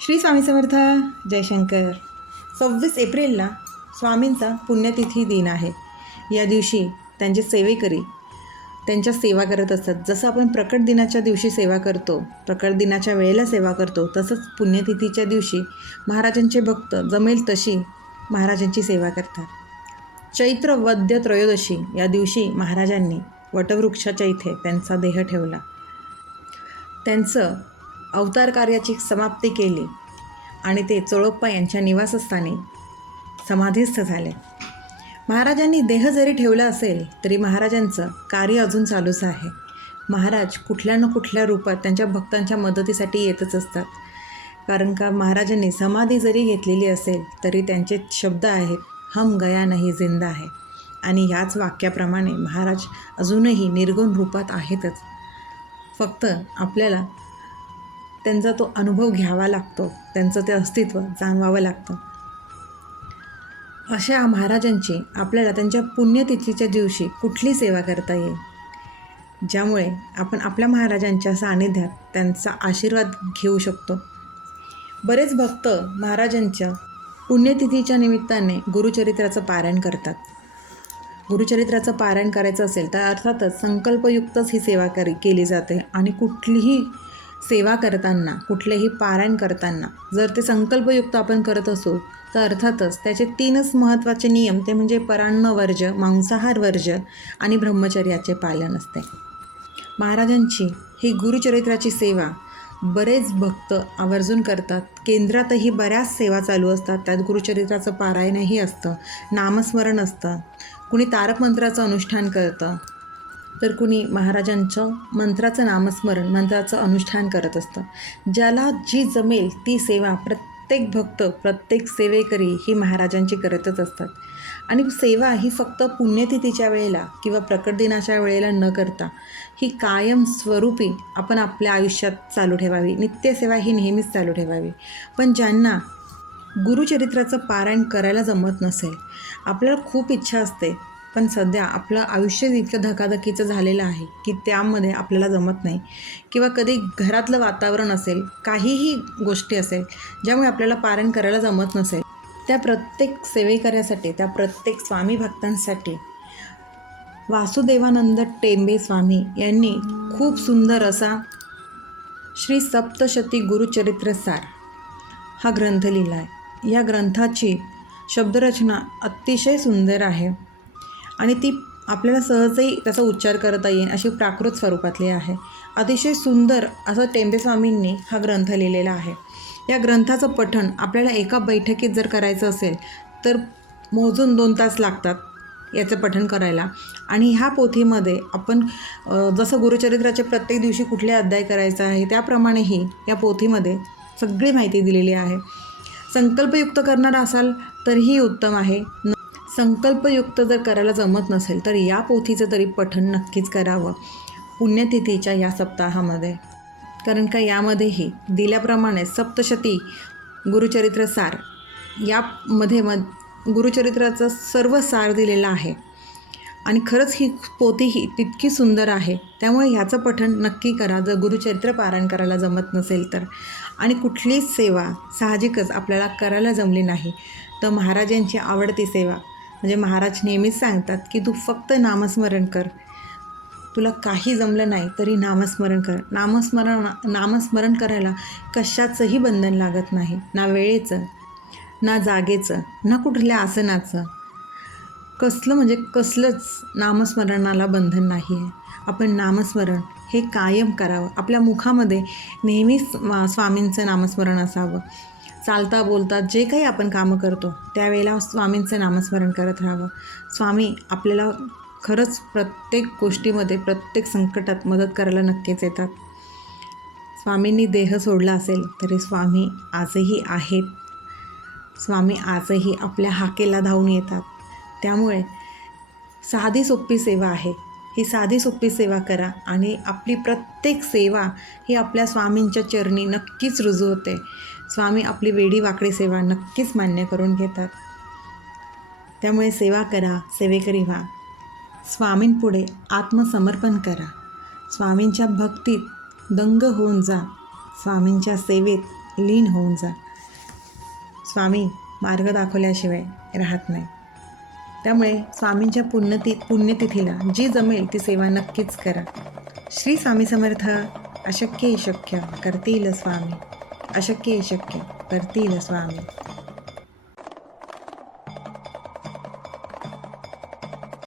श्री स्वामी समर्थ जयशंकर. 26 एप्रिलला स्वामींचा पुण्यतिथी दिन आहे. या दिवशी त्यांचे सेवेकरी त्यांच्या सेवा करत असतात. जसं आपण प्रकट दिनाच्या दिवशी सेवा करतो, प्रकट दिनाच्या वेळेला सेवा करतो, तसंच पुण्यतिथीच्या दिवशी महाराजांचे भक्त जमेल तशी महाराजांची सेवा करतात. चैत्र वद्य त्रयोदशी या दिवशी महाराजांनी वटवृक्षाच्या इथे त्यांचा देह ठेवला. त्यांचं अवतार कार्याची समाप्ती केली आणि ते चोळप्पा यांच्या निवासस्थानी समाधीस्थ झाले. महाराजांनी देह जरी ठेवला असेल तरी महाराजांचं कार्य अजून चालूच आहे. महाराज कुठल्या ना कुठल्या रूपात त्यांच्या भक्तांच्या मदतीसाठी येतच असतात. कारण का महाराजांनी समाधी जरी घेतलेली असेल तरी त्यांचे शब्द आहेत, हम गया नाही जिंदा है. आणि ह्याच वाक्याप्रमाणे महाराज अजूनही निर्गुण रूपात आहेतच. फक्त आपल्याला त्यांचा तो अनुभव घ्यावा लागतो, त्यांचं ते अस्तित्व जाणवावं लागतं. अशा महाराजांची आपल्याला त्यांच्या पुण्यतिथीच्या दिवशी कुठली सेवा करता येईल, ज्यामुळे आपण आपल्या महाराजांच्या सानिध्यात त्यांचा आशीर्वाद घेऊ शकतो. बरेच भक्त महाराजांच्या पुण्यतिथीच्या निमित्ताने गुरुचरित्राचं पारायण करतात. गुरुचरित्राचं पारायण करायचं असेल तर अर्थातच संकल्पयुक्तच ही सेवा केली जाते. आणि कुठलीही सेवा करताना, कुठलेही पारायण करताना जर ते संकल्पयुक्त आपण करत असू तर अर्थातच त्याचे 3च महत्त्वाचे नियम, ते म्हणजे परान्न वर्ज्य, मांसाहार वर्ज्य आणि ब्रह्मचर्याचे पालन असते. महाराजांची ही गुरुचरित्राची सेवा बरेच भक्त आवर्जून करतात. केंद्रातही बऱ्याच सेवा चालू असतात. त्यात गुरुचरित्राचं पारायणही असतं, नामस्मरण असतं, कुणी तारक मंत्राचं अनुष्ठान करतं, तर कुणी महाराजांचं मंत्राचं नामस्मरण, मंत्राचं अनुष्ठान करत असतं. ज्याला जी जमेल ती सेवा प्रत्येक भक्त, प्रत्येक सेवेकरी ही महाराजांची करतच असतात. आणि सेवा ही फक्त पुण्यतिथीच्या वेळेला किंवा प्रकट दिनाच्या वेळेला न करता ही कायम स्वरूपी आपण आपल्या आयुष्यात चालू ठेवावी. नित्यसेवा ही नेहमीच चालू ठेवावी. पण ज्यांना गुरुचरित्राचं पारायण करायला जमत नसेल, आपल्याला खूप इच्छा असते पण सध्या आपलं आयुष्य इतकं धकाधकीचं झालेलं आहे की त्यामध्ये आपल्याला जमत नाही, किंवा कधी घरातलं वातावरण असेल, काहीही गोष्टी असेल ज्यामुळे आपल्याला पारायण करायला जमत नसेल, त्या प्रत्येक सेवेकऱ्यासाठी, त्या प्रत्येक स्वामी भक्तांसाठी वासुदेवानंद टेंबे स्वामी यांनी खूप सुंदर असा श्री सप्तशती गुरुचरित्र सार हा ग्रंथ लिहिला आहे. या ग्रंथाची शब्दरचना अतिशय सुंदर आहे आणि ती आपल्याला सहजही त्याचा उच्चार करता येईल अशी प्राकृत स्वरूपातली आहे. अतिशय सुंदर असं टेंबे स्वामींनी हा ग्रंथ लिहिलेला आहे. या ग्रंथाचं पठण आपल्याला एका बैठकीत जर करायचं असेल तर मोजून 2 तास लागतात याचं पठण करायला. आणि ह्या पोथीमध्ये आपण जसं गुरुचरित्राच्या प्रत्येक दिवशी कुठले अध्याय करायचा आहे त्याप्रमाणेही या पोथीमध्ये सगळी माहिती दिलेली आहे. संकल्पयुक्त करणार असाल तरीही उत्तम आहे. संकल्पयुक्त जर करायला जमत नसेल तर या पोथीचं तरी पठण नक्कीच करावं पुण्यतिथीच्या या सप्ताहामध्ये. कारण का यामध्येही दिल्याप्रमाणे सप्तशती गुरुचरित्र सार यामध्ये गुरुचरित्राचं सर्व सार दिलेलं आहे. आणि खरंच ही पोथीही तितकी सुंदर आहे. त्यामुळे ह्याचं पठण नक्की करा जर गुरुचरित्र पारायण करायला जमत नसेल तर. आणि कुठलीच सेवा साहजिकच आपल्याला करायला जमली नाही तर महाराजांची आवडती सेवा म्हणजे महाराज नेहमीच सांगतात की तू फक्त नामस्मरण कर. तुला काही जमलं नाही तरी नामस्मरण कर. नामस्मरण करायला कशाचंही बंधन लागत नाही, ना वेळेचं, ना जागेचं, ना कुठल्या आसनाचं. कसलंच नामस्मरणाला बंधन नाही आहे. आपण नामस्मरण हे कायम करावं. आपल्या मुखामध्ये नेहमीच स्वामींचं नामस्मरण असावं. चालता बोलता जे काही आपण कामं करतो त्यावेळेला स्वामींचं नामस्मरण करत राहावं. स्वामी आपल्याला खरंच प्रत्येक गोष्टीमध्ये, प्रत्येक संकटात मदत करायला नक्कीच येतात. स्वामींनी देह सोडला असेल तरी स्वामी आजही आहेत. स्वामी आजही आपल्या हाकेला धावून येतात. त्यामुळे साधी सोपी सेवा आहे. ही साधी सोपी सेवा करा आणि आपली प्रत्येक सेवा ही आपल्या स्वामींच्या चरणी नक्कीच रुजू होते. स्वामी आपली वेडी वाकडी सेवा नक्कीच मान्य करून घेतात. त्यामुळे सेवा करा, सेवेकरी व्हा. स्वामींपुढे आत्मसमर्पण करा. स्वामींच्या भक्तीत दंग होऊन जा. स्वामींच्या सेवेत लीन होऊन जा. स्वामी मार्ग दाखवल्याशिवाय राहत नाही. त्यामुळे स्वामींच्या पुण्यतिथीला जी जमेल ती सेवा नक्कीच करा. श्री स्वामी समर्थ. अशक्य शक्य करतील स्वामी. अशक्य शक्य करतील स्वामी.